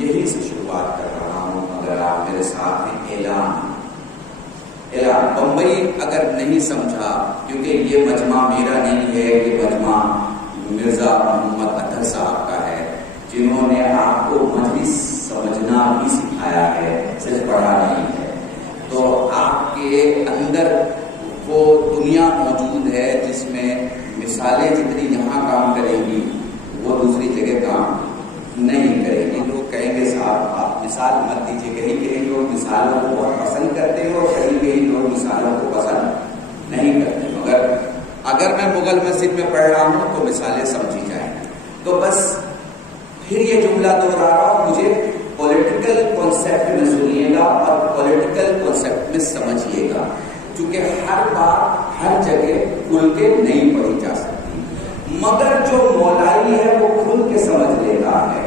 یہی سے شروعات کر رہا ہوں. اگر آپ میرے ساتھ ہیں. اعلان. بمبئی اگر نہیں سمجھا، کیونکہ یہ مجمع میرا نہیں ہے، یہ مجمع مرزا محمد اطہر صاحب کا ہے، جنہوں نے آپ کو مجلس سمجھنا بھی سکھایا ہے، صرف پڑھا نہیں ہے. تو آپ کے اندر وہ دنیا موجود ہے جس میں مثالیں جتنی یہاں کام کریں گی وہ دوسری جگہ کام نہیں کریں گی. لوگ کہیں گے صاحب آپ مثال مت دیجیے. کہیں لوگ مثالوں کو بہت پسند کرتے ہیں اور کہیں لوگ مثالوں کو پسند نہیں کرتے. مگر اگر میں مغل مسجد میں پڑھ رہا ہوں تو مثالیں سمجھی جائیں. تو بس پھر یہ جملہ دوہرا رہا ہوں، مجھے پولیٹیکل کانسیپٹ میں سنیے گا اور پولیٹیکل کانسیپٹ میں سمجھیے گا، کیونکہ ہر بات ہر جگہ کھل کے نہیں پڑھی جا سکتی. مگر جو مولائی ہے وہ کھل کے سمجھ لیتا ہے،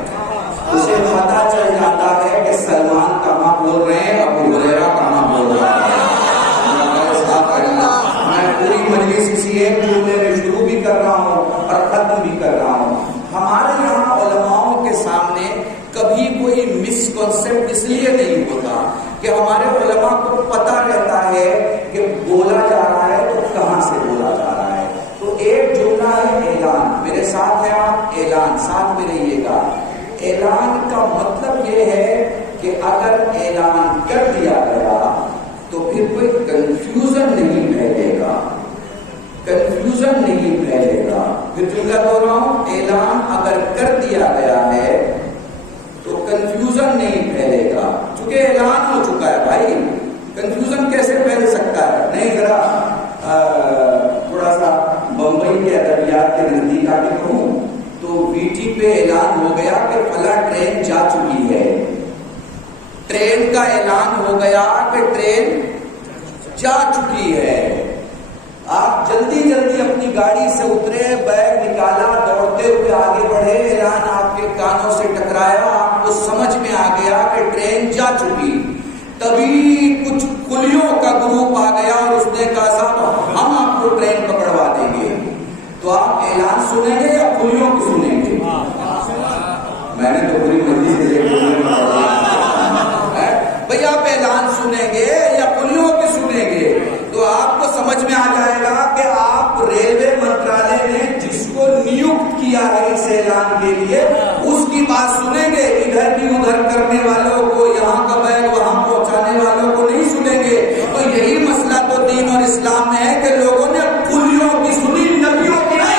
اسے پتا چل جاتا ہے کہ سلمان کہاں بول رہے ہیں، ابو ہریرہ کہاں بول رہا ہے. میں پوری مجلس کسی ایک جملے میں شروع بھی کر رہا ہوں اور ختم بھی کر رہا ہوں. ہمارے یہاں علماؤں کے سامنے کبھی کوئی مسکنسیپٹ اس لیے نہیں ہوتا کہ ہمارے علماء کو پتہ رہتا ہے کہ بولا جا رہا ہے تو کہاں سے بولا جا رہا ہے. تو ایک جملہ ہے اعلان. میرے ساتھ ہیں آپ. اعلان ساتھ میں رہیے گا. اعلان کا مطلب یہ ہے کہ اگر اعلان کر دیا گیا تو پھر کوئی کنفیوژن نہیں پھیلے گا. کنفیوژن نہیں پھیلے گا. پھر جملہ بول رہا ہوں، اعلان اگر کر دیا گیا ہے تو کنفیوژن نہیں پھیلے گا. چونکہ اعلان ہو چکا ہے بھائی، کنفیوژن کیسے پھیل سکتا ہے. نہیں، ذرا تھوڑا سا بمبئی کے ادبیات کے نزدیک آ کے کہوں تو وی ٹی پہ اعلان ہو گیا کہ فلاں ٹرین جا چکی ہے. ٹرین کا اعلان ہو گیا کہ ٹرین جا چکی ہے. آپ جلدی جلدی اپنی گاڑی سے اترے، بیگ نکالا، دوڑتے ہوئے آگے بڑھے. اعلان آپ کے کانوں سے ٹکرایا، آپ کو سمجھ میں آ گیا کہ ٹرین جا چکی. تبھی کچھ کلیوں کا گروپ آ گیا اور اس نے کہا صاحب ہم آپ کو ٹرین پکڑوا دیں گے. تو آپ اعلان سنیں گے یا کلیوں کی سنیں گے؟ میں نے تو پوری مندی سے بھئی آپ اعلان سنیں گے یا کلیوں کی سنیں گے؟ تو آپ کو سمجھ میں آ جائے گا کہ آپ ریلوے منترالے نے جس کو نیوکت کیا ہے اس اعلان کے لیے اس کی بات سنیں گے. ادھر بھی ادھر کرنے والوں کو، یہاں کا بیگ وہاں پہنچانے والوں کو نہیں سنیں گے. تو یہی مسئلہ تو دین اور اسلام میں ہے کہ لوگوں نے کلیوں کی سنی، نبیوں کی نہیں.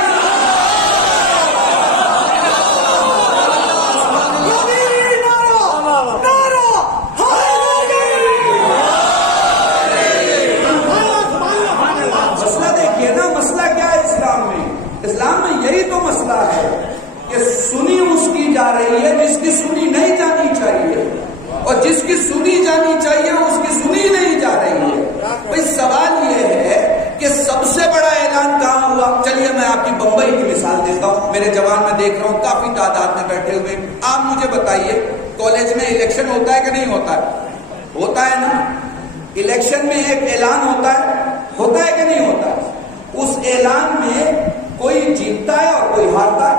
اسلام میں یہی تو مسئلہ ہے کہ سنی اس کی جا رہی ہے جس کی سنی نہیں جانی چاہیے، اور جس کی سنی جانی چاہیے اس کی سنی نہیں جا رہی ہے. بھئی سوال یہ ہے کہ سب سے بڑا اعلان کہاں ہوا؟ چلیے میں آپ کی بمبئی کی مثال دیتا ہوں. میرے جوان میں دیکھ رہا ہوں کافی تعداد میں بیٹھے ہوئے. آپ مجھے بتائیے کالج میں الیکشن ہوتا ہے کہ نہیں ہوتا ہے؟ ہوتا ہے نا. الیکشن میں ایک اعلان ہوتا ہے کہ نہیں ہوتا ہے؟ اس اعلان میں کوئی جیتتا ہے اور کوئی ہارتا ہے.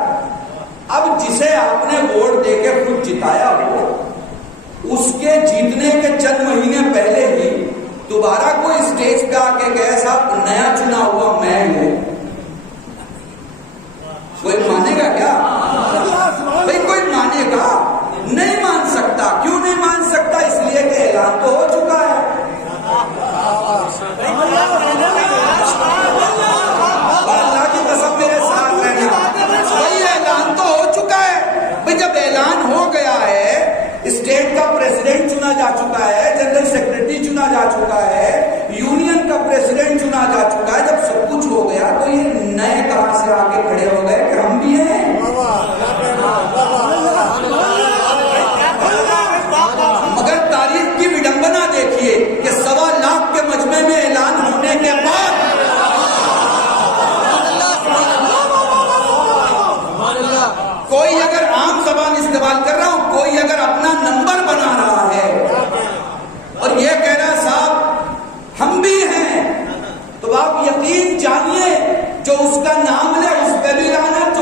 اب جسے آپ نے ووٹ دے کے خود جتایا ہو، اس کے جیتنے کے چند مہینے پہلے ہی دوبارہ کوئی اسٹیج پہ آ کے کہے صاحب نیا چنا ہوا میں ہوں، کوئی مانے گا کیا؟ بھائی کوئی مانے گا؟ نہیں مان سکتا. کیوں نہیں مان سکتا؟ اس لیے کہ اعلان تو ہو چکا ہے. اللہ کی قسم میرے ساتھ رہنا، بھائی اعلان تو ہو چکا ہے. بھائی جب اعلان ہو گیا ہے، اسٹیٹ کا پریزیڈنٹ چنا جا چکا ہے، جنرل سیکرٹری چنا جا چکا ہے، یونین کا پریزیڈنٹ چنا جا چکا ہے، جب سب کچھ ہو گیا تو یہ نئے کہاں سے آگے کھڑے ہو گئے کہ ہم بھی ہیں. مگر تاریخ کی وڈمبنا دیکھیے کہ 1.25 لاکھ کے مجمع میں اعلان ہونے کے بعد کوئی اگر عام زبان استعمال کر رہا ہوں، کوئی اگر اپنا نمبر بنا رہا ہے اور یہ کہہ رہا صاحب ہم بھی ہیں، تو آپ یقین جانیے جو اس کا نام لے اس پہ بھی لعنت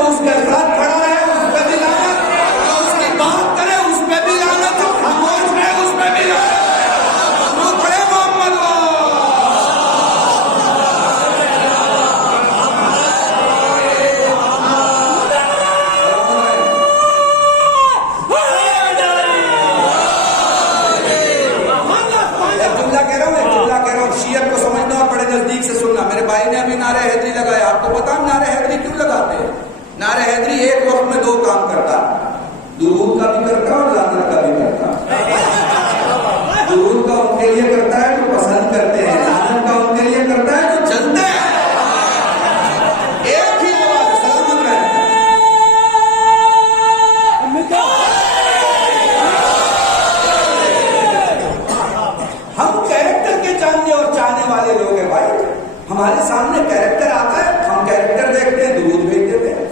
ہمارے سامنے کیریکٹر آتا ہے، ہم کیریکٹر دیکھتے ہیں، درود بھیج دیتے ہیں.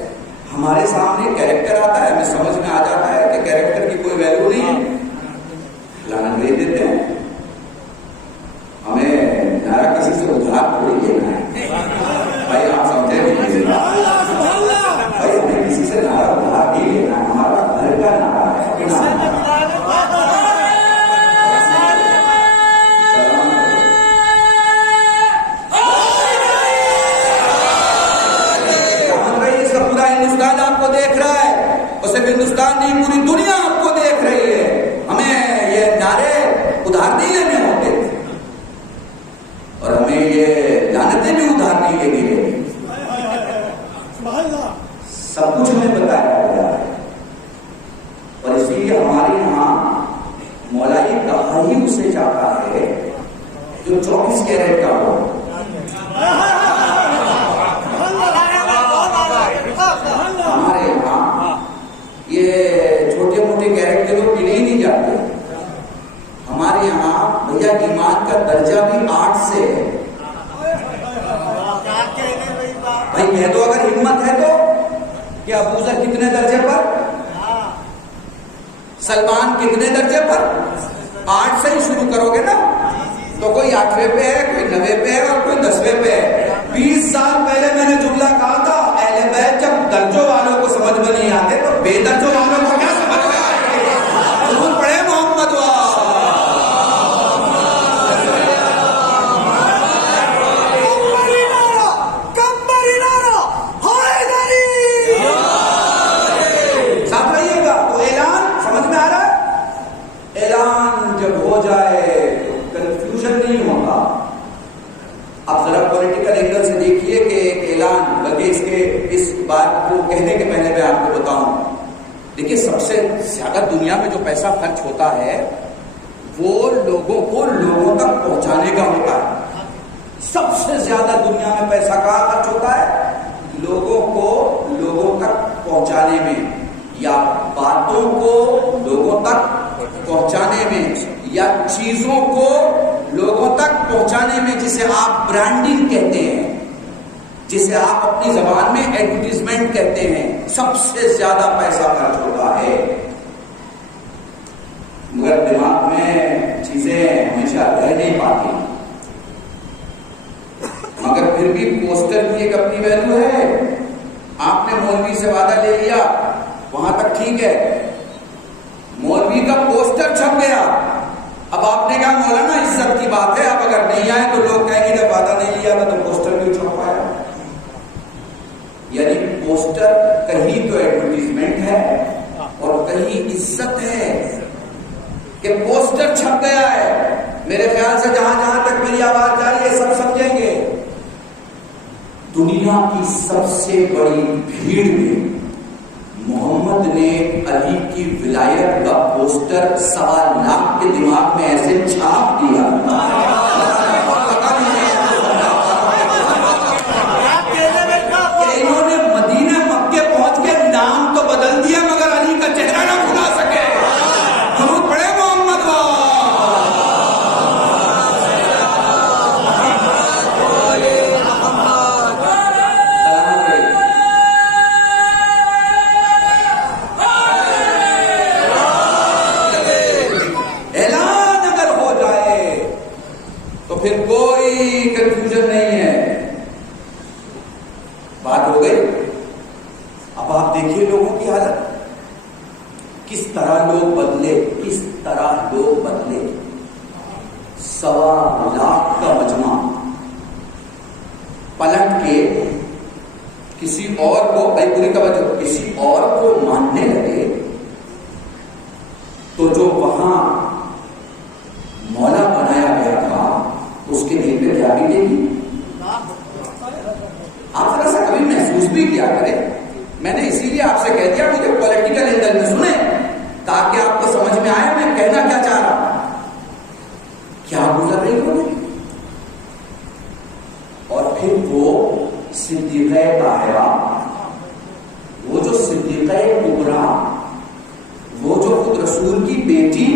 ہمارے سامنے کیریکٹر آتا ہے، ہمیں سمجھ میں آ جاتا ہے کہ کیریکٹر کی کوئی ویلیو نہیں ہے، لعنت بھیج دیتے ہیں. ہمیں نعرہ کسی سے ادھار تھوڑی لینا ہے بھائی، آپ سمجھے نہیں بھائی، ہمیں کسی سے نعرہ ادھار نہیں لینا ہے، ہمارا گھر کا نعرہ ہے. ہندوستان آپ کو دیکھ رہا ہے، اور صرف ہندوستان نہیں، پوری دنیا آپ کو دیکھ رہی ہے. ہمیں یہ نعرے ادھار نہیں لینے ہوتے اور ہمیں یہ لعنتیں بھی ادھار نہیں لینی رہتی. سب کچھ ہمیں بتایا گیا ہے، اور اسی لیے ہمارے یہاں مولائی کہا ہی اسے چاہتا ہے جو 24 کیرٹ کا ہو. ہمارے یہاں یہ چھوٹے موٹے کیرٹ کے لوگ گنے ہی نہیں جاتے. ہمارے یہاں بھیا ایمان کا درجہ بھی 8 سے ہے. بھائی کہہ دو اگر ہمت ہے تو کہ ابو ذر کتنے درجے پر، سلمان کتنے درجے پر، 8 سے ہی شروع کرو گے نا. تو کوئی 8ویں پہ ہے، کوئی 9ویں پہ ہے اور کوئی 10ویں پہ ہے. 20 سال پہلے میں نے جملہ کہا تھا، اہل بیت جب درجوں والوں کو سمجھ میں نہیں آتے تو بے درجوں والوں کو کیا سمجھ میں آئے گے. ضرور پڑھے محمد ساتھ رہیے گا. تو اعلان سمجھ میں آ رہا ہے؟ اعلان جب ہو جائے تو کنفیوژن نہیں ہوگا. آپ ذرا پولیٹیکل اینگل سے دیکھیے کہ ایک اعلان، بلکہ اس بات کو کہنے کے پہلے میں آپ کو بتاؤں، دیکھیے سب سے زیادہ دنیا میں جو پیسہ خرچ ہوتا ہے وہ لوگوں کو لوگوں تک پہنچانے کا ہوتا ہے. سب سے زیادہ دنیا میں پیسہ کہاں خرچ ہوتا ہے؟ لوگوں کو لوگوں تک پہنچانے میں، یا باتوں کو لوگوں تک پہنچانے میں، یا چیزوں کو لوگوں تک پہنچانے میں، جسے آپ برانڈنگ کہتے ہیں، جسے آپ اپنی زبان میں ایڈورٹیزمنٹ کہتے ہیں. سب سے زیادہ پیسہ خرچ ہوتا ہے. مگر دماغ میں چیزیں ہمیشہ رہ نہیں پاتی. مگر پھر بھی پوسٹر کی ایک اپنی ویلیو ہے. آپ نے مولوی سے وعدہ لے لیا، وہاں تک ٹھیک ہے. مولوی کا پوسٹر چھپ گیا، اب آپ نے کہا مولانا عزت کی بات ہے، اب اگر نہیں آئے تو لوگ کہیں گے جب وعدہ نہیں لیا تھا تو پوسٹر کیوں چھپ پایا. یعنی پوسٹر کہیں تو ایڈورٹیزمنٹ ہے اور کہیں عزت ہے کہ پوسٹر چھپ گیا ہے. میرے خیال سے جہاں جہاں تک میری آواز جا رہی ہے سب سمجھیں گے. دنیا کی سب سے بڑی بھیڑ میں محمد نے علی کی ولایت کا پوسٹر 1.25 لاکھ کے دماغ میں ایسے چھاپ دیا. انہوں نے مدینہ مکے پہنچ کے نام تو بدل دیا مگر علی کا چہرہ نہ بھلا سکے. درود پڑھے محمد اعلان اگر ہو جائے تو پھر کوئی کنفیوژن نہیں ہے. بات ہو گئی. اب آپ دیکھیے لوگوں کی حالت، کس طرح لوگ بدلے، کس طرح لوگ بدلے. 1.25 لاکھ کا مجمع پلٹ کے کسی اور کو، بھائی پوری توجہ، کسی اور کو ماننے لگے تو جو وہاں مولا بنایا گیا تھا اس کے دل پہ کیا بیتے گی. آپ ذرا سا کبھی محسوس بھی کیا کریں. میں نے اسی لیے آپ سے کہہ دیا مجھے پولیٹیکل اینگل میں سنیں تاکہ آپ کو سمجھ میں آئے میں کہنا کیا چاہ رہا ہوں. کیا گزر رہی ہوگی. اور پھر وہ صدیقہ طاہرہ، وہ جو صدیقہ کبریٰ، وہ جو خود رسول کی بیٹی،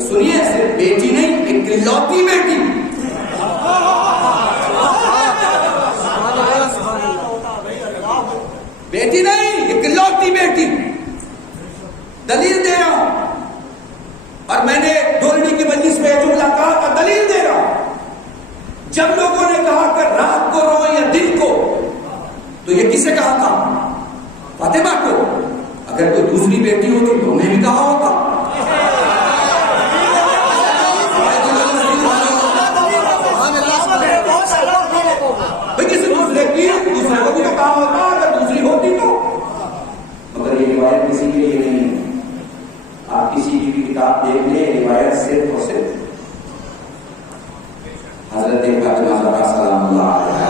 سنیے صرف بیٹی نہیں، ایک اکلوتی بیٹی، جملہ کہا کا دلیل دے رہا ہوں. جب لوگوں نے کہا کہ رات کو رو یا دن کو، تو یہ کسے کہا تھا؟ فاطمہ کو. اگر کوئی دوسری بیٹی ہوتی تو انہیں بھی کہا ہوتا. بھائی کسی دوسرے کی دوسرے کو بھی تو کہا ہوتا اگر دوسری ہوتی تو. مگر یہ روایت کسی کے لیے نہیں ہے. آپ کسی کی بھی کتاب دیکھ لیں، روایت صرف اور صرف حضرت فاطمہ زہرا سلام اللہ علیہا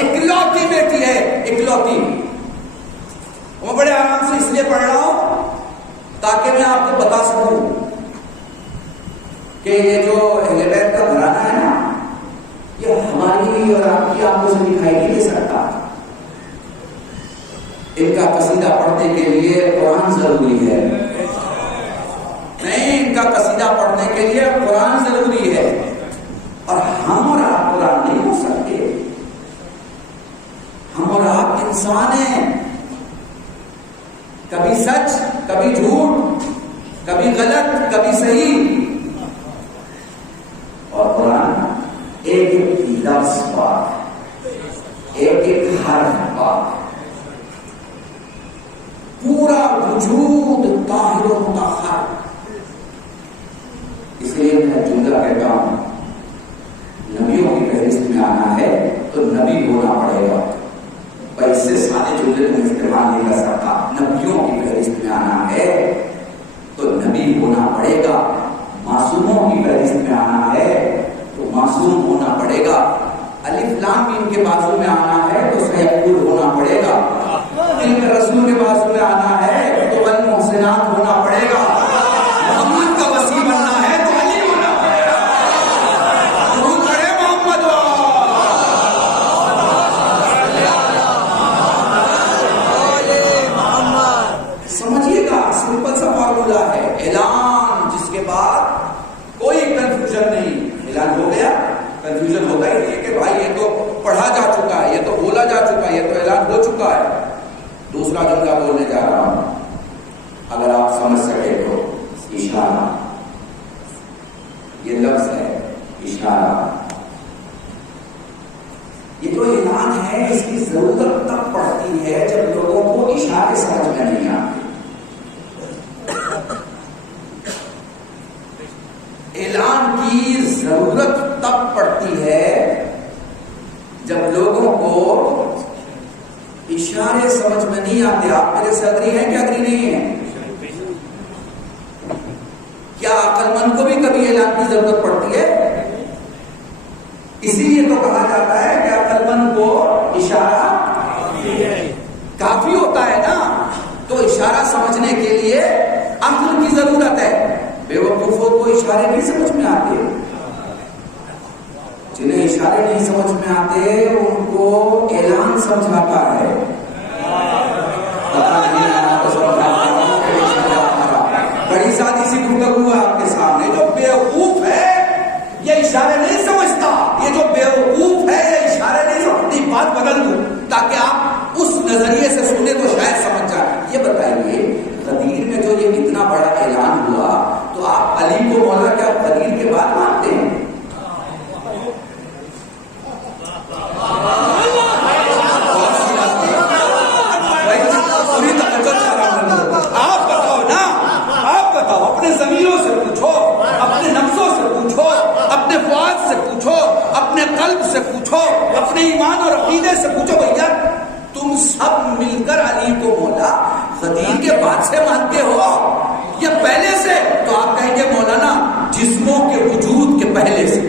اکلوتی بیٹی ہے، اکلوتی. میں بڑے آرام سے اس لیے پڑھ رہا ہوں تاکہ میں آپ کو بتا سکوں کہ یہ جو اہل بیت کا گھرانہ ہے نا، یہ ہماری اور آپ کی آنکھوں سے دکھائی نہیں دے سکتا. ان کا قصیدہ پڑھنے کے لیے قرآن ضروری ہے. نہیں، ان کا قصیدہ پڑھنے کے لیے قرآن ضروری ہے. اور ہم اور آپ قرآن نہیں ہو سکتے. ہم اور آپ انسان ہیں، کبھی سچ، کبھی جھوٹ، کبھی غلط، کبھی صحیح. اور قرآن ایک ایک لفظ پاک، ایک ایک حرف پاک، پورا وجود طاہر و مطہر. اس لیے میں جملہ کہتا ہوں، نبیوں کی فہرست میں آنا ہے تو نبی ہونا پڑے گا. بھائی اس سے سارے جملے تم استعمال نہیں کر سکتا. نبیوں کی فہرست میں آنا ہے تو نبی ہونا پڑے گا. معصوموں کی فہرست میں آنا ہے تو معصوم ہونا پڑے گا. الف لام میم کے بازو میں آنا ہے تو سیقول ہونا پڑے گا. تلک رسول کے بازو میں آنا ہے تو المحسنات ہونا پڑے گا. محمد کا وسیع بننا ہے تو علی ہونا پڑے گا. درود پڑھے محمد سمجھیے گا. سمپل سا فارمولا ہے. اعلان جس کے بعد کوئی کنفیوژن نہیں. اعلان ہو گیا، کنفیوژن ہوتا ہی نہیں کہ بھائی یہ تو پڑھا جا چکا ہے، یہ تو بولا جا چکا ہے، یہ تو اعلان ہو چکا ہے. دوسرا جملہ بولنے جا رہا ہوں، اگر آپ سمجھ سکے تو اشارہ. یہ لفظ ہے اشارہ. یہ جو اعلان ہے اس کی ضرورت تب پڑتی ہے جب لوگوں کو اشارے سمجھ میں نہیں آتے. اعلان کی ضرورت تب پڑتی ہے جب لوگوں کو اشارے سمجھ میں نہیں آتے. آپ میرے سے اگری ہیں کہ اگری نہیں ہیں؟ کیا عقل مند کو بھی کبھی اعلان کی ضرورت پڑتی ہے؟ اسی لیے تو کہا جاتا ہے کہ عقل مند کو اشارہ کافی ہوتا ہے نا. تو اشارہ سمجھنے کے لیے عقل کی ضرورت ہے. بے وقوفوں کو اشارے نہیں سمجھ میں آتے. جنہیں اشارے نہیں سمجھ میں آتے ان کو اعلان سمجھاتا ہے. بڑی سادی سی گفتگو ہے آپ کے سامنے. جو بیوقوف ہے یہ اشارے نہیں سمجھتا. یہ جو بیوقوف ہے یہ اشارے نہیں سمجھتی. بات بدل دوں تاکہ آپ اس نظریے سے سنیں تو شاید سمجھ جائیں. یہ بتائیے غدیر میں جو یہ اتنا بڑا اعلان ہوا تو آپ علی کو مولا کیا غدیر کے بعد مانتے ہیں؟ آپ بتاؤ نا، آپ بتاؤ. اپنے ضمیروں سے پوچھو، اپنے نفسوں سے پوچھو، اپنے فؤاد سے پوچھو، اپنے قلب سے پوچھو، اپنے ایمان اور عقیدے سے پوچھو. بھیا تم سب مل کر علی کو مولا غدیر کے بعد سے مانتے ہو یا پہلے سے؟ تو آپ کہیں گے مولانا جسموں کے وجود کے پہلے سے.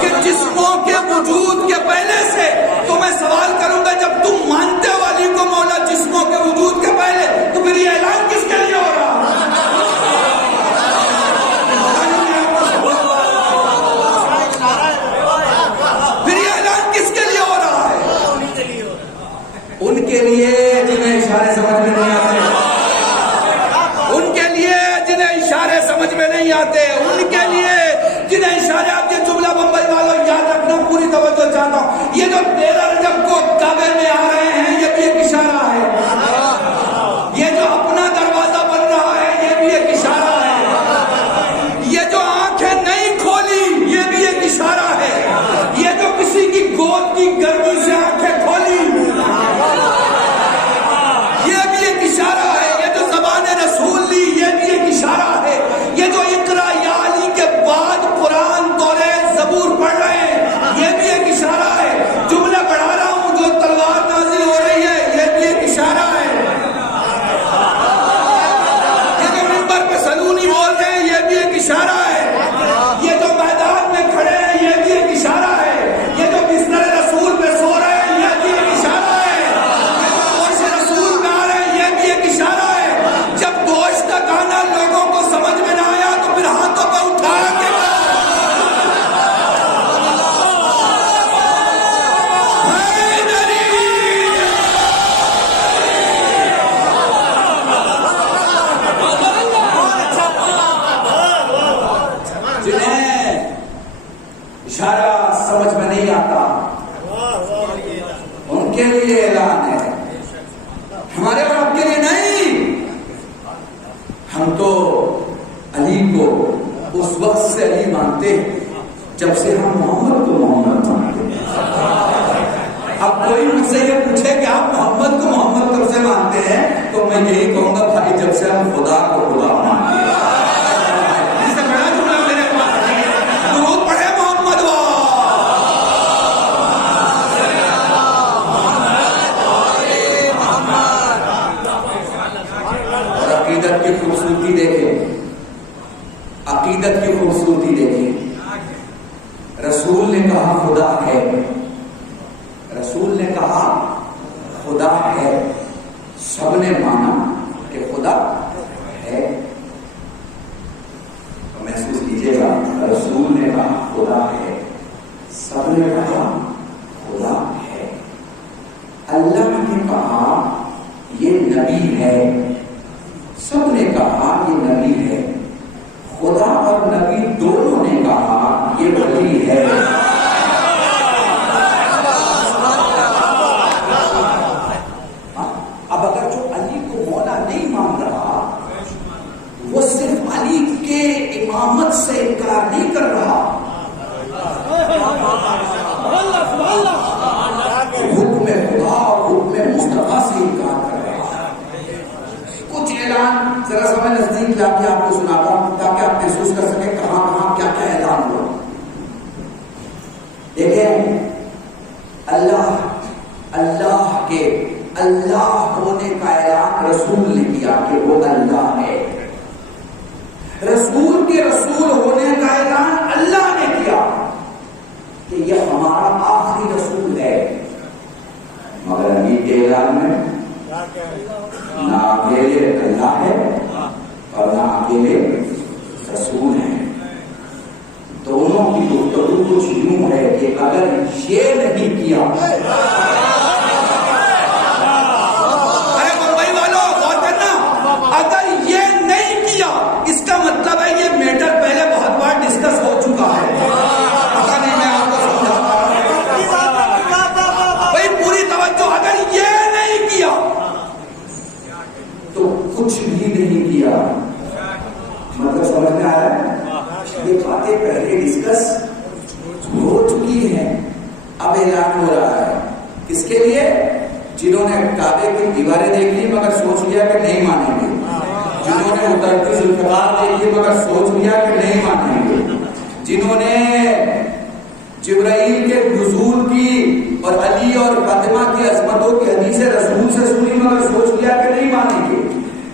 کہ جسموں کے وجود کے پہلے سے. تو میں سوال کروں گا جب تم مانتے ہو علی کو مولا جسموں کے وجود کے پہلے، تو پھر یہ اعلان کس کے لیے ہو رہا؟ ان کے لیے جنہیں اشارے سمجھ میں نہیں آتے، ان کے لیے جنہیں اشارے سمجھ میں نہیں آتے، ان کے لیے جنہیں اشارے. آپ یہ جملہ بمبئی والوں یاد رکھنا، پوری توجہ چاہتا ہوں. یہ جو 13 رجب اشارہ سمجھ میں نہیں آتا، ان کے لیے اعلان ہے، ہمارے اور آپ کے لیے نہیں۔ ہم تو علی کو اس وقت سے علی مانتے ہیں جب سے ہم محمد کو محمد مانتے ہیں۔ اب کوئی مجھ سے یہ پوچھے کہ آپ محمد کو محمد کب سے مانتے ہیں، تو میں یہی کہوں گا بھائی جب سے ہم خدا کو خدا مانتے ہیں۔ اس سے بڑا جملہ میرے پاس نہیں ہے۔ درود پڑھے محمد وا۔ اور عقیدت کی خوبصورتی دیکھیں، عقیدت کی خوبصورتی دیکھیں۔ رسول نے کہا خدا ہے، رسول نے کہا خدا ہے، سب نے مانا کہ خدا ہے۔ محسوس کیجیے گا، رسول نے کہا خدا ہے، سب نے کہا خدا ہے۔ اللہ نے کہا یہ نبی ہے، سب نے کہا یہ نبی ہے۔ خدا اور نبی دونوں نے کہا یہ ولی ہے۔ اب اگر جو علی کو مولا نہیں مان رہا، وہ صرف علی کے امامت سے انکار نہیں کر رہا، حکم خدا اور حکم مصطفیٰ سے انکار کر رہا۔ کچھ اعلان ذرا سا میں نزدیک لا کے آپ کو سناتا ہوں تاکہ آپ محسوس کر سکیں کہاں کہاں کیا کیا اعلان ہوا۔ دیکھیں، اللہ کے اللہ ہونے کا اعلان رسول نے کیا کہ وہ اللہ ہے۔ رسول کے رسول ہونے کا اعلان اللہ نے کیا کہ یہ ہمارا آخری رسول ہے۔ مگر ابھی کے اعلان میں نہ اکیلے اللہ ہے اور نہ اکیلے رسول ہیں، دونوں کی گفتگو کچھ یوں ہے کہ اگر یہ نہیں کیا، ارے ممبئی والوں غور کرنا، اگر یہ نہیں کیا اس کا مطلب ہے یہ میٹر پہلے بہت بار ڈسکس ہو چکا ہے۔ پتا نہیں میں آپ کو سمجھاتا ہوں بھائی، پوری توجہ، اگر یہ نہیں کیا تو کچھ بھی نہیں کیا۔ مطلب سمجھ میں آ رہا ہے؟ یہ باتیں پہلے ڈسکس ہو چکی ہیں، اب اعلان ہو رہا ہے۔ کس کے لیے؟ جنہوں نے کعبے کی دیواریں دیکھ لی مگر سوچ لیا کہ نہیں مانیں گے، جنہوں نے اترتی ذوالفقار دیکھ لی مگر سوچ لیا کہ نہیں مانیں گے، جنہوں نے جبرائیل کے نزول کی اور علی اور فاطمہ کی عظمتوں کی حدیث رسول سے سنی مگر سوچ لیا کہ نہیں مانیں گے،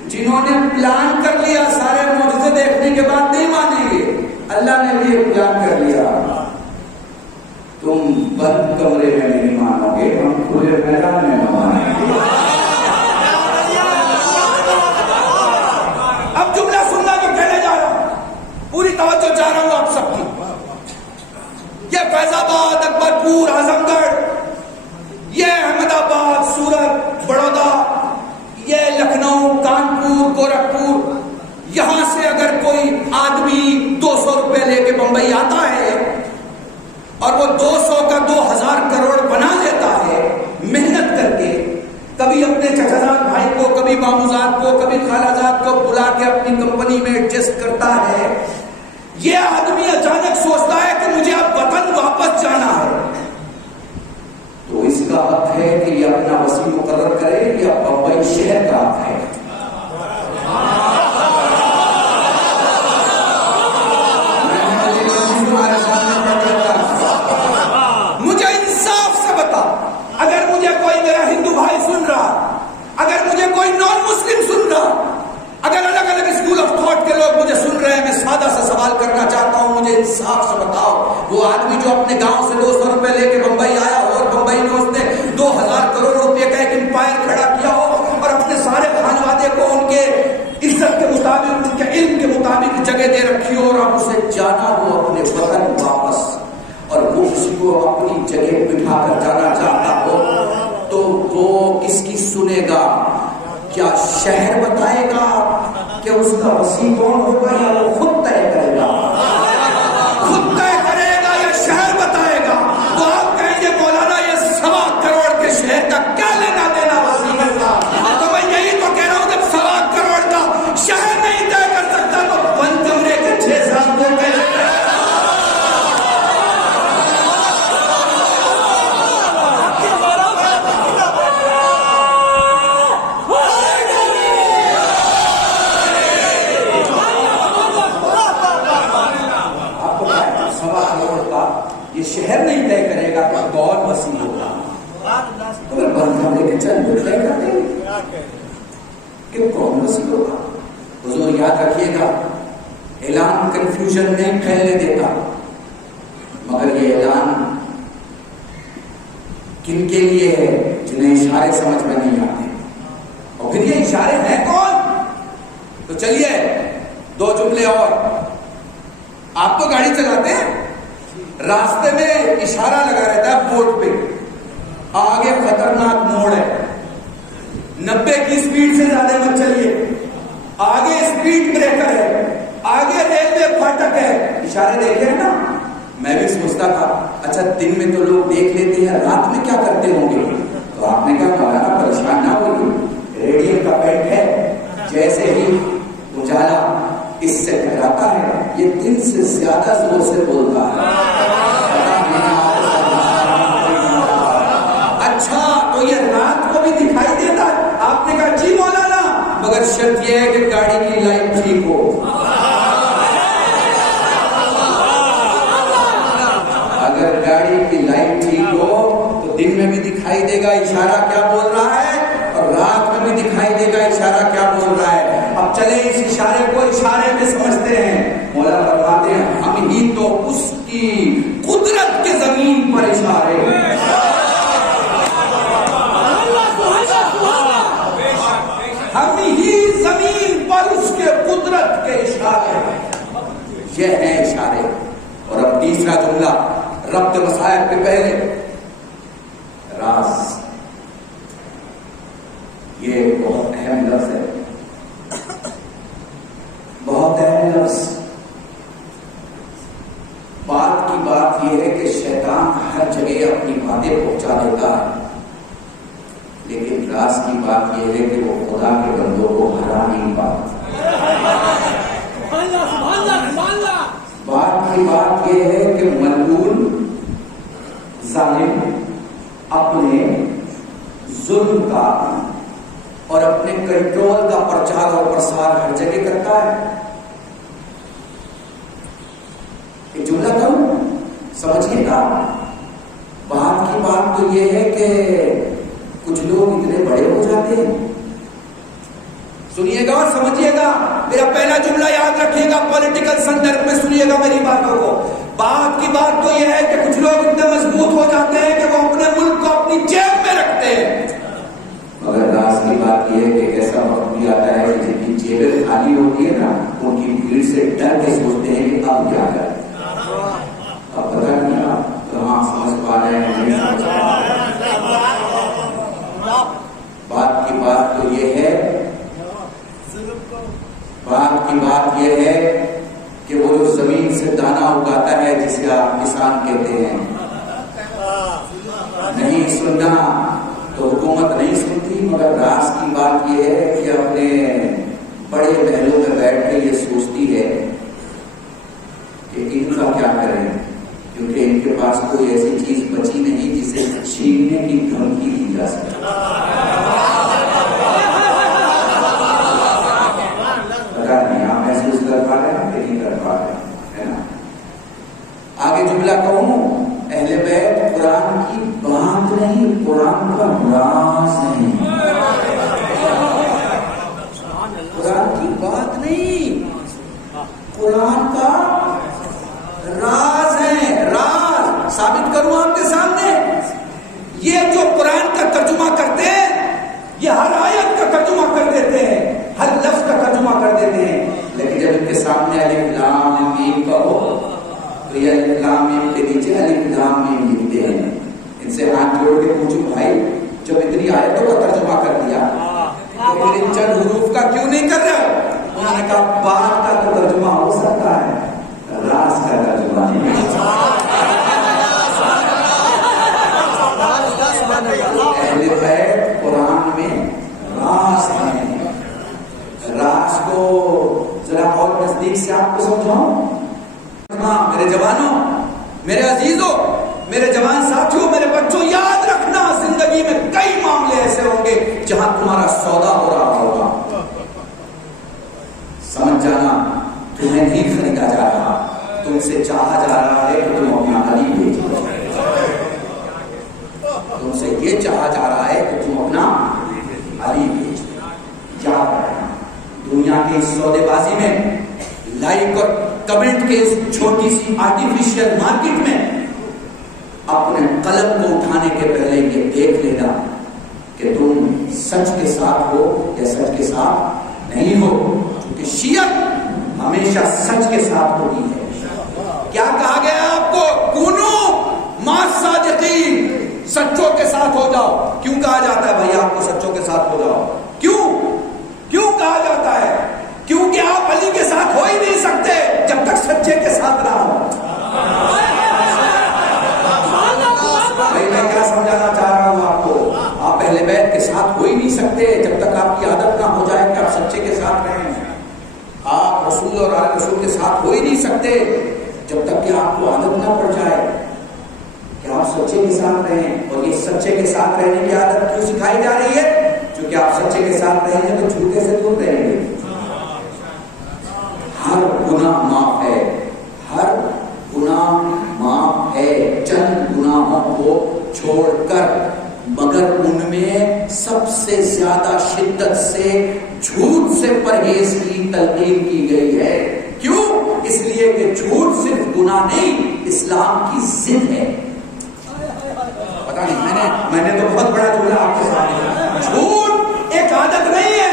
جنہوں نے پلان کر لیا سارے معجزے دیکھنے کے بعد نہیں مانیں گے، اللہ نے بھی ایک پلان کر لیا، تم بند کمرے میں نہیں مانو گے، ہم کھلے میدان میں مانیں گے۔ اب جملہ سننا تو کہنے جا رہا ہوں، پوری توجہ چاہ رہا ہوں آپ سب کی۔ یہ فیض آباد، اکبر پور، اعظم گڑھ، یہ احمد آباد، سورت، بڑودہ، یہ لکھنؤ، کانپور، گورکھپور، یہاں سے اگر کوئی آدمی 200 روپے لے کے بمبئی آتا ہے اور وہ 200 کا 2000 کروڑ بنا لیتا ہے محنت کر کے، کبھی اپنے چچازاد بھائی کو، کبھی ماموزاد کو، کبھی خالازاد کو بلا کے اپنی کمپنی میں ایڈجسٹ کرتا ہے، یہ آدمی اچانک سوچتا ہے کہ مجھے اب وطن واپس جانا ہے، تو اس کا حق ہے کہ یہ اپنا وسیع مقرر کرے یا بمبئی شہر کا حق ہے۔ مجھے انصاف سے بتا، اگر مجھے کوئی میرا ہندو بھائی سن رہا، اگر مجھے کوئی نان مسلم سن رہا، اگر الگ الگ اسکول آف تھاٹ کے لوگ مجھے سن رہے ہیں، میں سادہ سا سوال کرنا چاہتا ہوں، مجھے انصاف سے بتاؤ، وہ آدمی جو اپنے گاؤں سے 200 روپے لے کے بمبئی آیا ہو اور بمبئی میں اس نے 2000 کروڑ روپے کا ایک امپائر کھڑا کیا ہو اور اپنے سارے خانوادے کو ان کے عزت کے مطابق، ان کے علم کے مطابق جگہ دے رکھی ہو، اور اب اسے جانا ہو اپنے وطن واپس، اور وہ کسی کو اپنی جگہ بٹھا کر جانا چاہتا ہو، تو وہ کس کی سنے گا؟ کیا شہر بتائے گا کہ اس کا وسیع کون ہوگا، یا وہ خود طے کرے گا؟ خود طے کرے گا یا شہر شہر نہیں طے کرے گا تو دور وسیع ہوگا. تو بند کمرے کے چند لوگ طے کرتے ہیں کہ کون وسیع ہوگا. حضور یاد رکھیے گا اعلان کنفیوژن نہیں پھیلنے دیتا، مگر یہ اعلان کن کے لیے ہے؟ جنہیں اشارے سمجھ میں نہیں آتے. اور پھر یہ اشارے ہیں کون؟ تو چلیے 2 جملے اور. آپ تو گاڑی چلاتے ہیں، راستے میں اشارہ لگا رہتا ہے بورڈ پہ، آگے خطرناک موڑ ہے، 90 کی سپیڈ سے زیادہ مت چلیے، آگے سپیڈ بریکر ہے، آگے ریلوے پھاٹک ہے. اشارے دیکھے ہیں نا. میں بھی سوچتا تھا اچھا دن میں تو لوگ دیکھ لیتے ہیں، رات میں کیا کرتے ہوں گے؟ تو آپ نے کہا مولانا پریشان نہ ہوئیے، ریڈیو کا پینٹ ہے، جیسے ہی اجالا اس سے ٹکراتا ہے یہ دن سے زیادہ زور سے بولتا ہے. اچھا تو یہ رات کو بھی دکھائی دیتا ہے؟ آپ نے کہا جی مولانا، مگر شرط یہ ہے کہ گاڑی کی لائٹ ٹھیک ہو. اگر گاڑی کی لائٹ ٹھیک ہو تو دن میں بھی دکھائی دے گا اشارہ کیا بول رہا ہے، اور رات میں بھی دکھائی دے گا اشارہ کیا بول رہا ہے. اب چلیں اس اشارے کو اشارے میں سمجھتے ہیں. مولا فرماتے ہیں ہم ہی تو اس کی قدرت کے زمین پر اشارے ہیں. ہم ہی زمین پر اس کے قدرت کے اشارے ہیں. یہ ہیں اشارے. اور اب تیسرا جملہ ربط مسائل کے پہلے، راز. یہ بہت اہم لفظ ہے، بہت اہم لفظ. بات کی بات یہ ہے کہ شیطان ہر جگہ اپنی باتیں پہنچا دیتا ہے، لیکن راز کی بات یہ ہے کہ وہ خدا کے بندوں کو ہرا نہیں پاتا. بات کی بات یہ ہے کہ ملعون ظالم اپنے ظلم کا اور اپنے کنٹرول کا پرچار اور پرسار ہر جگہ کرتا ہے. ایک جملہ کہوں سمجھیے گا. بات کی بات تو یہ ہے کہ کچھ لوگ اتنے بڑے ہو جاتے ہیں. سنیے گا اور سمجھیے گا. میرا پہلا جملہ یاد رکھیے گا، پولیٹیکل سندرب میں سنیے گا میری باتوں کو. بات کی بات تو یہ ہے کہ کچھ لوگ اتنے مضبوط ہو جاتے ہیں کہ وہ اپنے ملک کو اپنی جیب میں رکھتے ہیں. مگر راز کی بات یہ ہے کہ ایک ایسا وقت بھی آتا ہے کہ جن کی جیبیں خالی ہوتی ہے نا، ان کی بھیڑ سے ڈر کے سوچتے ہیں کہ اب کیا کریں. اب پتہ نہیں آپ کہاں سمجھ پا رہے ہیں، نہیں سمجھ پا رہے ہیں. بات کی بات تو یہ ہے، بات کی بات یہ ہے کہ وہ جو زمین سے دانا اگاتا ہے جسے آپ کسان کہتے ہیں، نہیں سننا تو حکومت نہیں سنتی. مگر راز کی بات یہ ہے کہ اپنے بڑے محلوں میں بیٹھ کے یہ سوچتی ہے کہ ان کا کیا کریں، کیونکہ ان کے پاس کوئی ایسی چیز بچی نہیں جسے چھیننے کی دھمکی دی جا سکے. آپ محسوس کر پا رہے ہیں کہ نہیں کر پا رہے ہیں، ہے نا. آگے جملہ کہوں، اہل بیت قرآن کی بات نہیں، قرآن کا راز نہیں. قرآن کی بات نہیں، قرآن کا راز ہے. راز ثابت کروں آپ کے سامنے. یہ جو قرآن کا ترجمہ کرتے ہیں، یہ ہر آیت کا ترجمہ کر دیتے ہیں، ہر لفظ کا ترجمہ کر دیتے ہیں، لیکن جب ان کے سامنے الف لام میم کہو تو یہ الف لام میم کے نیچے الف لام میم لکھتے ہیں. ان سے ہاتھ جوڑ کے پوچھو بھائی جب اتنی آیتوں کا ترجمہ کر دیا تو ان چند حروف کا کیوں نہیں کر رہے ہو؟ انہوں نے کہا بات کا تو ترجمہ ہو سکتا ہے، راز کا ترجمہ نہیں ہو سکتا. اہل بیت قرآن میں راز ہے. راز کو ذرا اور نزدیک سے آپ کو سمجھاؤں. میرے جوانوں، میرے عزیزوں، میرے جوان ساتھیوں، میرے بچوں، یاد رکھنا زندگی میں کئی معاملے ایسے ہوں گے جہاں تمہارا سودا ہو رہا ہوگا. سمجھ جانا تمہیں نہیں خریدا جا رہا، تم سے چاہا جا رہا ہے کہ تم اپنا علی بھیجو. کی سودے بازی میں، لائک اور کمنٹ کے اس چھوٹی سی آرٹیفیشل مارکیٹ میں اپنے قلم کو اٹھانے کے پہلے یہ دیکھ لینا کہ تم سچ کے ساتھ ہو یا سچ کے ساتھ نہیں ہو، کیونکہ شیعت ہمیشہ سچ کے ساتھ ہوتی ہے۔ کیا کہا گیا آپ کو؟ کونو مع صادقین، سچوں کے ساتھ ہو جاؤ۔ کیوں کہا جاتا ہے بھائی آپ کو سچوں کے ساتھ ہو جاؤ؟ کیوں کہا جاتا ہے؟ کیونکہ آپ علی کے ساتھ ہو ہی نہیں سکتے جب تک سچے کے ساتھ نہ ہو۔ بھائی میں کیا سمجھانا چاہ رہا ہوں آپ کو؟ آپ اہل بیت کے ساتھ ہو ہی نہیں سکتے جب تک آپ کی عادت نہ ہو جائے کہ آپ سچے کے ساتھ رہیں۔ آپ رسول اور آل رسول کے ساتھ ہو ہی نہیں سکتے جب تک کہ آپ کو عادت نہ پڑ جائے کہ آپ سچے کے ساتھ رہیں۔ اور یہ سچے کے ساتھ رہنے کی عادت کیوں سکھائی جا رہی ہے؟ کیونکہ آپ سچے کے ساتھ رہیں گے تو جھوٹے سے دور رہیں گے۔ ہر گناہ معاف ہے، ہر گناہ معاف ہے، چند گناہوں کو چھوڑ کر، مگر ان میں سب سے زیادہ شدت سے جھوٹ سے پرہیز کی تلقین کی گئی ہے۔ کیوں؟ اس لیے کہ جھوٹ صرف گناہ نہیں، اسلام کی ضد ہے۔ پتا نہیں میں نے تو بہت بڑا جملہ آپ کے سامنے، جھوٹ ایک عادت نہیں ہے،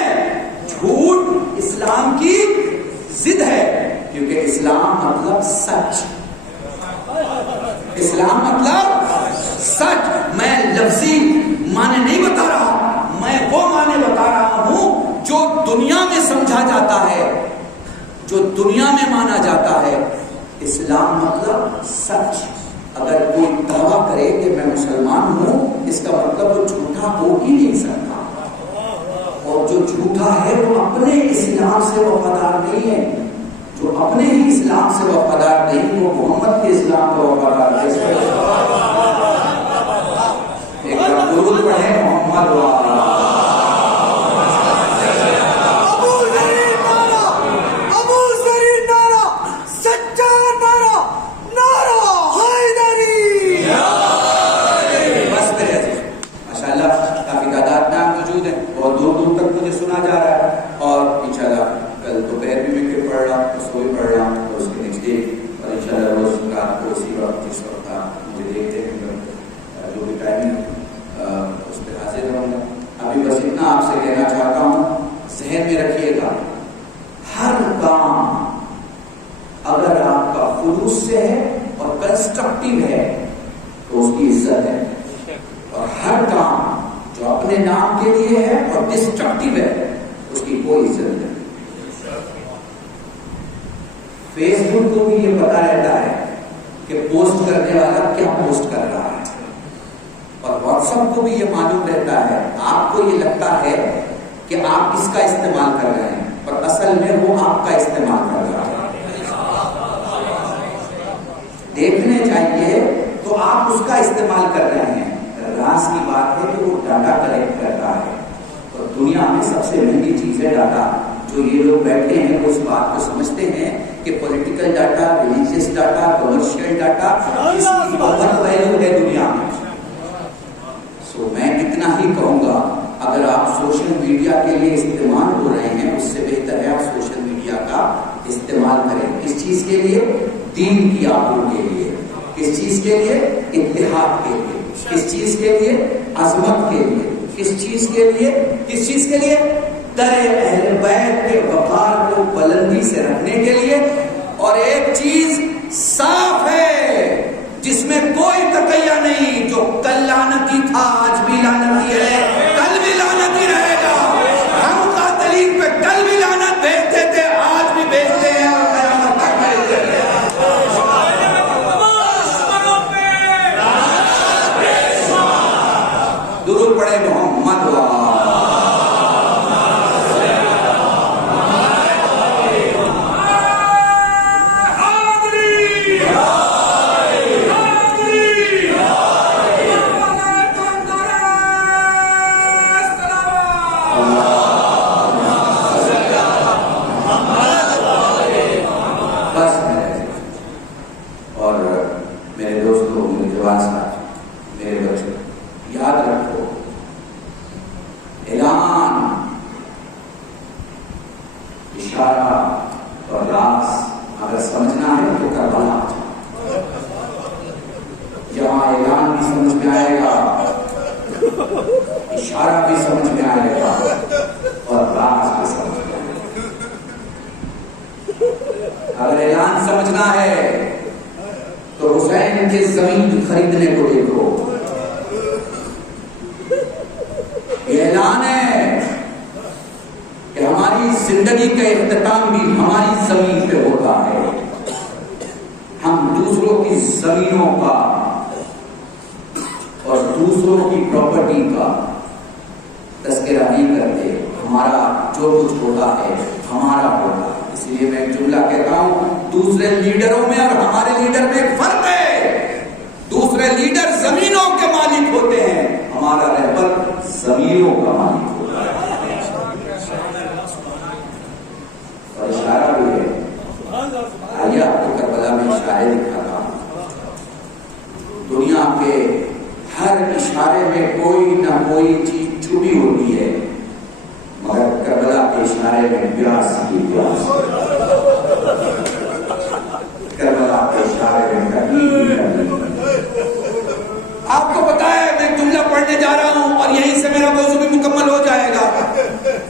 جھوٹ اسلام کی ضد ہے، کیونکہ اسلام مطلب سچ، اسلام مطلب سچ۔ میں لفظی معنی نہیں بتا رہا، میں وہ معنی بتا رہا ہوں جو دنیا میں سمجھا جاتا ہے، جو دنیا میں مانا جاتا ہے۔ اسلام مطلب سچ۔ اگر کوئی دعویٰ کرے کہ میں مسلمان ہوں، اس کا مطلب وہ جھوٹا ہو ہی نہیں سکتا، اور جو جھوٹا ہے وہ اپنے اسلام سے وفادار نہیں ہے، جو اپنے ہی اسلام سے وفادار نہیں، وہ محمد کے اسلام کا وفادار ہے۔ ایک درود پڑھیں محمد والا۔ بہت دور دور تک مجھے سنا جا رہا ہے، اور انشاءاللہ کل دوپہر بھی میں پڑھ رہا ہوں، صبح بھی پڑھ رہا ہوں، اور اس کے نیکسٹ ڈے، اور انشاءاللہ روز رات کو اسی وقت جس وقت آپ مجھے دیکھتے ہیں جو بھی ٹائمنگ اس پہ حاضر رہوں گا۔ ابھی بس اتنا آپ سے کہنا چاہتا ہوں، ذہن میں رکھیے گا، ہر کام اگر آپ کا خلوص سے ہے اور کنسٹرکٹیو ہے تو اس کی عزت ہے، اور ہر کام جو اپنے نام کے لیے ہے اور ڈسٹرکٹیو ہے اس کی کوئی عزت نہیں۔ فیس بک کو بھی یہ پتا رہتا ہے کہ پوسٹ کرنے والا کیا پوسٹ کر رہا ہے، اور واٹس ایپ کو بھی یہ معلوم رہتا ہے۔ آپ کو یہ لگتا ہے کہ آپ اس کا استعمال کر رہے ہیں، پر اصل میں وہ آپ کا استعمال کر رہا ہے۔ دیکھنے چاہیے تو آپ اس کا استعمال کر رہے ہیں۔ راز کی بات ہے کہ وہ ڈاٹا کلیکٹ کرتا ہے، اور دنیا میں سب سے مہنگی چیز ہے ڈاٹا۔ جو یہ لوگ بیٹھے ہیں وہ اس بات کو سمجھتے ہیں کہ political data, religious data, commercial data, اس کی بہت ویلیو ہے دنیا میں۔ سو میں اتنا ہی کہوں گا، اگر آپ سوشل میڈیا کے لیے استعمال ہو رہے ہیں، اس سے بہتر ہے آپ سوشل میڈیا کا استعمال کریں۔ کس چیز کے لیے؟ دین کی آبرو کے لیے۔ کس چیز کے لیے؟ اتحاد کے لیے۔ کس چیز کے لیے؟ عظمت کے لیے۔ کس چیز کے لیے؟ کس چیز کے لیے؟ در اہل بیت کے وقار کو بلندی سے رکھنے کے لیے۔ اور ایک چیز صاف ہے جس میں کوئی تقیہ نہیں، جو کل لعنتی تھا آج بھی لعنتی ہے، کل بھی لعنتی رہے گا۔ ہم قاتلین پہ کل بھی لعنت بھیجتے تھے، آج بھی بھیجتے ہیں، اور قیامت تک بھیجتے ہیں۔ درود پڑھے محمد والا۔ جہاں اعلان بھی سمجھ میں آئے گا، اشارہ بھی سمجھ میں آئے گا اور راز بھی سمجھ میں آئے گا۔ اگر اعلان سمجھنا ہے تو حسین کے زمین خریدنے کو دیکھو، یہ اعلان ہے کہ ہماری زندگی کا اختتام بھی ہماری زمین پہ ہوتا ہے۔ ہم دوسروں کی زمینوں کا اور دوسروں کی پراپرٹی کا تذکرہ نہیں کرتے، ہمارا جو کچھ ہوتا ہے ہمارا ہوتا ہے۔ اس لیے میں ایک جملہ کہتا ہوں، دوسرے لیڈروں میں اور ہمارے لیڈر میں ایک فرق ہے۔ دوسرے لیڈر زمینوں کے مالک ہوتے ہیں، ہمارا رہبر زمینوں کا مالک ہوتا ہے۔ اور اشارہ بھی ہے، آئیے آپ کو کربلا میں اشارے دکھاتا ہوں۔ دنیا کے ہر اشارے میں کوئی نہ کوئی چیز چھپی ہوتی ہے، مگر کربلا کے اشارے میں پیاس کی پیاس، کربلا کے اشارے میں کہیں بھی نہیں۔ آپ کو پتا ہے میں جملہ پڑھنے جا رہا ہوں اور یہیں سے میرا موضوع بھی مکمل ہو جائے گا۔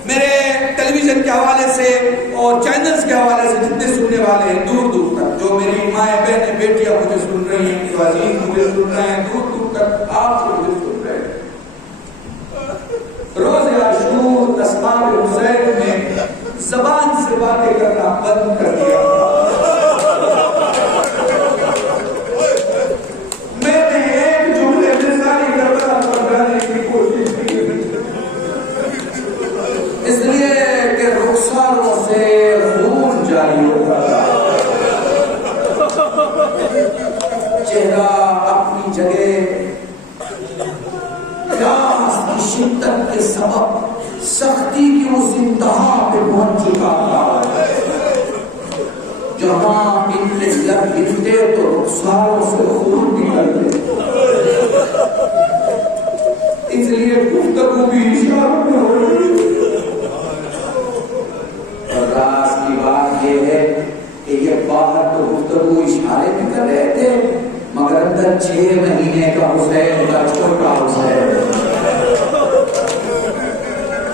میرے ٹیلی ویژن کے حوالے سے اور چینلز کے حوالے سے جتنے سننے والے ہیں دور دور تک، جو میری مائیں بہنیں بیٹیاں مجھے سن رہی ہیں، عزیز مجھے سن رہے ہیں، دور دور تک آپ سے مجھے سن رہے ہیں، روز عاشور اسباب حسین نے زبان سے باتیں کرنا بند کر دیا۔ میں نے ایک جملے میں ساری کربلا پڑھانے کی کوشش کی، اس لیے کہ رخساروں سے خون جاری ہوتا تھا، چہرہ اپنی جگہ پیاس کی شدت کے سبب سختی کی اس انتہا پہ پہنچ چکا تھا، جہاں ان کے لب ہلتے تو رخساروں سے خون نکلتے، اس لیے گفتگو بھی اشاروں میں ہو رہی۔ اور راز کی بات یہ ہے کہ یہ باہر تو گفتگو اشارے میں کر رہے تھے، مگر اندر 6 مہینے کا حسین کا چھوٹا حسین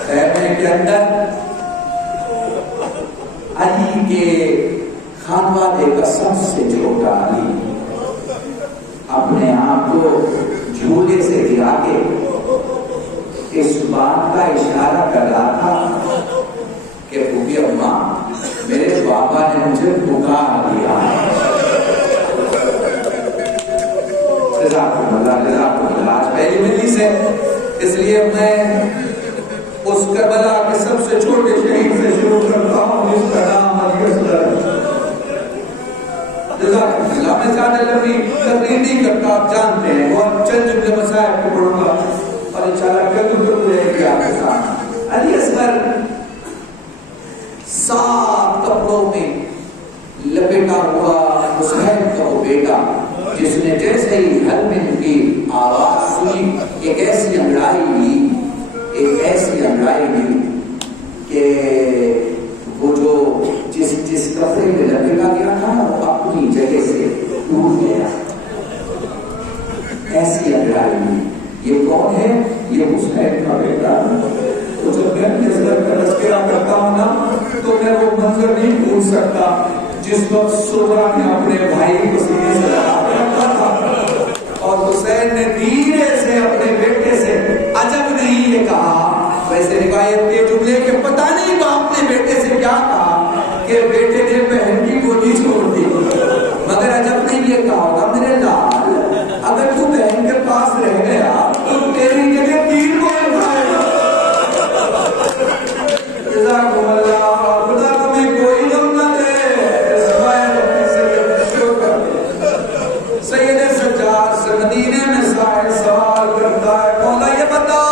خیمے کے اندر علی کے خانوادے کا سب سے چھوٹا علی اپنے آپ کو جھولے سے گرا کے اس بات کا اشارہ کر رہا تھا کہ پھوپھی اماں میرے بابا نے مجھے پکار دیا ہے۔ آج پہلی مجلس ہے، اس لیے میں اس کربلا کے سب سے چھوٹے شہید سے شروع کرتا ہوں جس کا نام علی اصغر ہے۔ میں زیادہ لمبی تقریر نہیں کرتا، آپ جانتے ہیں، اور چند جملے مسائل کو پڑھوں گا اور انشاءاللہ گفتگو رہے گی آپ کے ساتھ۔ علی اصغر 7 کپڑوں میں لپیٹا ہوا حسین کا وہ بیٹا، جس نے جیسے ہی حلمن کی آواز سنی ایک ایسی انگڑائی لی کہ وہ جو جس کپڑے میں لپیٹا گیا تھا وہ اپنی جگہ سے ٹوٹ گیا، ایسی انگڑائی لی۔ یہ کون ہے؟ یہ حسین کا بیٹا۔ تو جب میں علی اصغر کا تذکرہ کرتا ہوں نا تو میں وہ منظر نہیں بھول سکتا جس وقت سغرا نے اپنے بھائی کو سینے سے لگا کے رکھا تھا اور حسین نے دھیرے سے اپنے بیٹے سے عجب نہیں یہ کہا، ویسے روایت کے جملے کہ پتہ نہیں باپ نے بیٹے سے کیا کہا کہ بیٹے نے بہن کی گودی چھوڑ دی، مگر عجب نہیں یہ کہا ہوگا میرے لال اگر تو بہن کے پاس رہ گیا تو تیری جگہ تیر کو اٹھائے گا۔ جزاکم اللہ، خدا تمہیں کوئی غم نہ دے۔ سید سجاد سے مدینے میں سوال کرتا ہے، مولا یہ بتا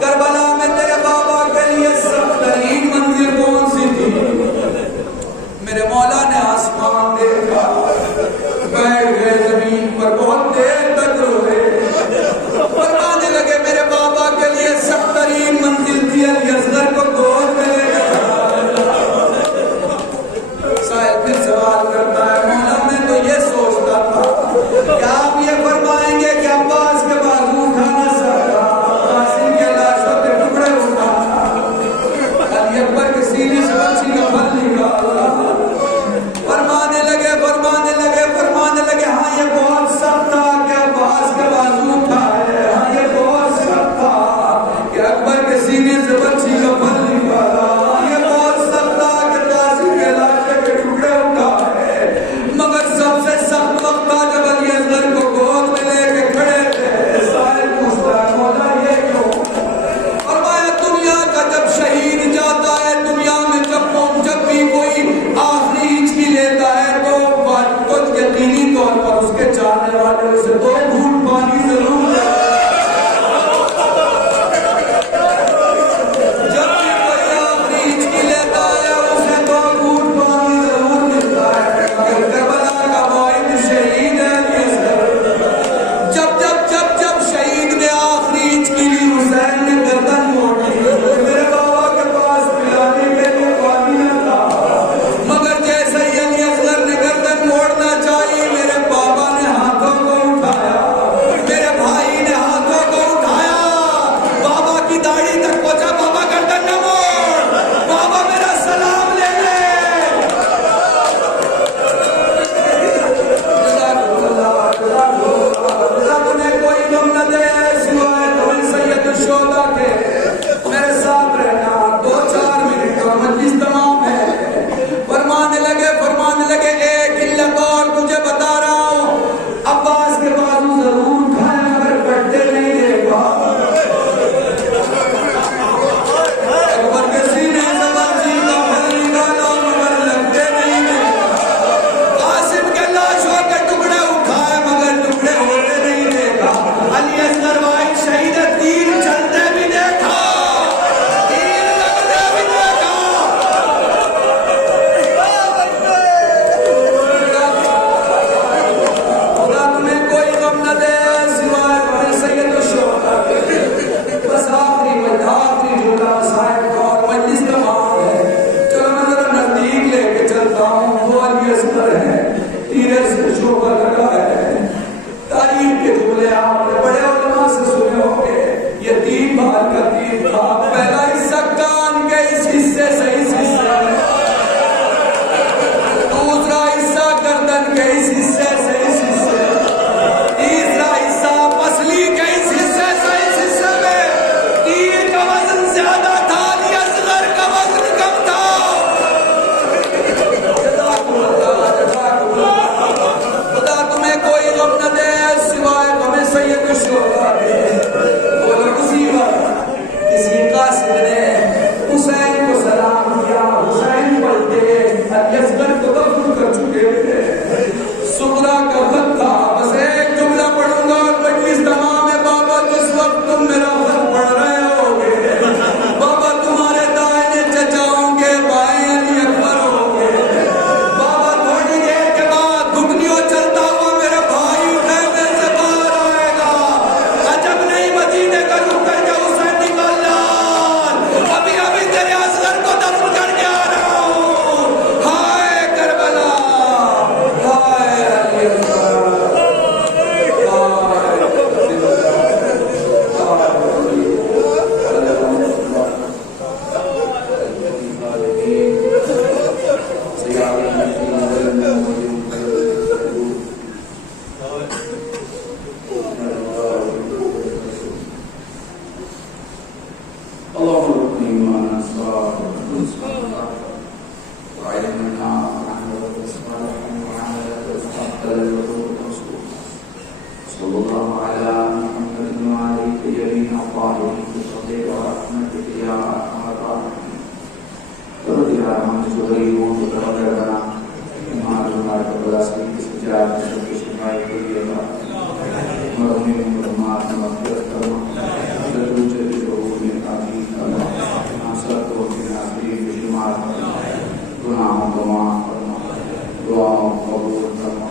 کربلا میں تیرے بابا کے لیے سخت ترین منزل کون سی تھی؟ میرے مولا نے آسمان دیکھا، بیٹھ گئے زمین پر، بہت دیر تک روئے، فرمانے لگے میرے بابا کے لیے سخت ترین منزل تھی علی اصغر کو گود میں لے کے کھڑا۔ سائل پھر سوال کرتا ہے، مولا میں تو یہ سوچتا تھا کہ آپ یہ فرمائیں على محمد وعلى الطيبين الطاهرين بفضلك ورحمتك يا ارحم الراحمين. رب العالمين زبير وتقبلنا مع المعرفة والأسئلة استجابة الشفاء والرضا مرحوم برحمات مغفرت فرما درود ضرور میں تعظیم فرما ہم سب کو اپنے ناظرین میں شمار فرما گناہوں کو معاف فرما دعاؤں کو قبول فرما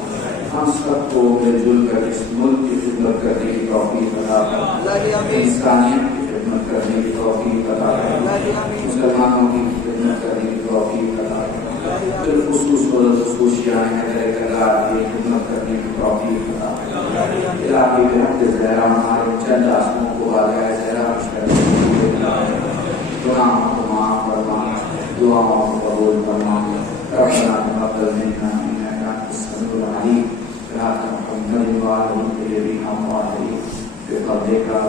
ہم سب کو مل جل کر اس ملک کی خدمت کرنے کی توفیق عطا فرما انسانیت کی خدمت کرنے کی توفیق عطا فرما مسلمانوں کی خدمت کرنے کی توفیق عطا فرما بالخصوص خصوصیاں حیدر کرار کی خدمت کرنے کی توفیق عطا فرما الہی بحق زہرا ہمارے چند آسموں کو آگاہ زہرا مشکل گناہوں کو معاف فرما دعاؤں کو قبول فرما ربنا تقبل منا انك انت السميع العليم برحمتك محمد وعلى اله وصحبه بفضلك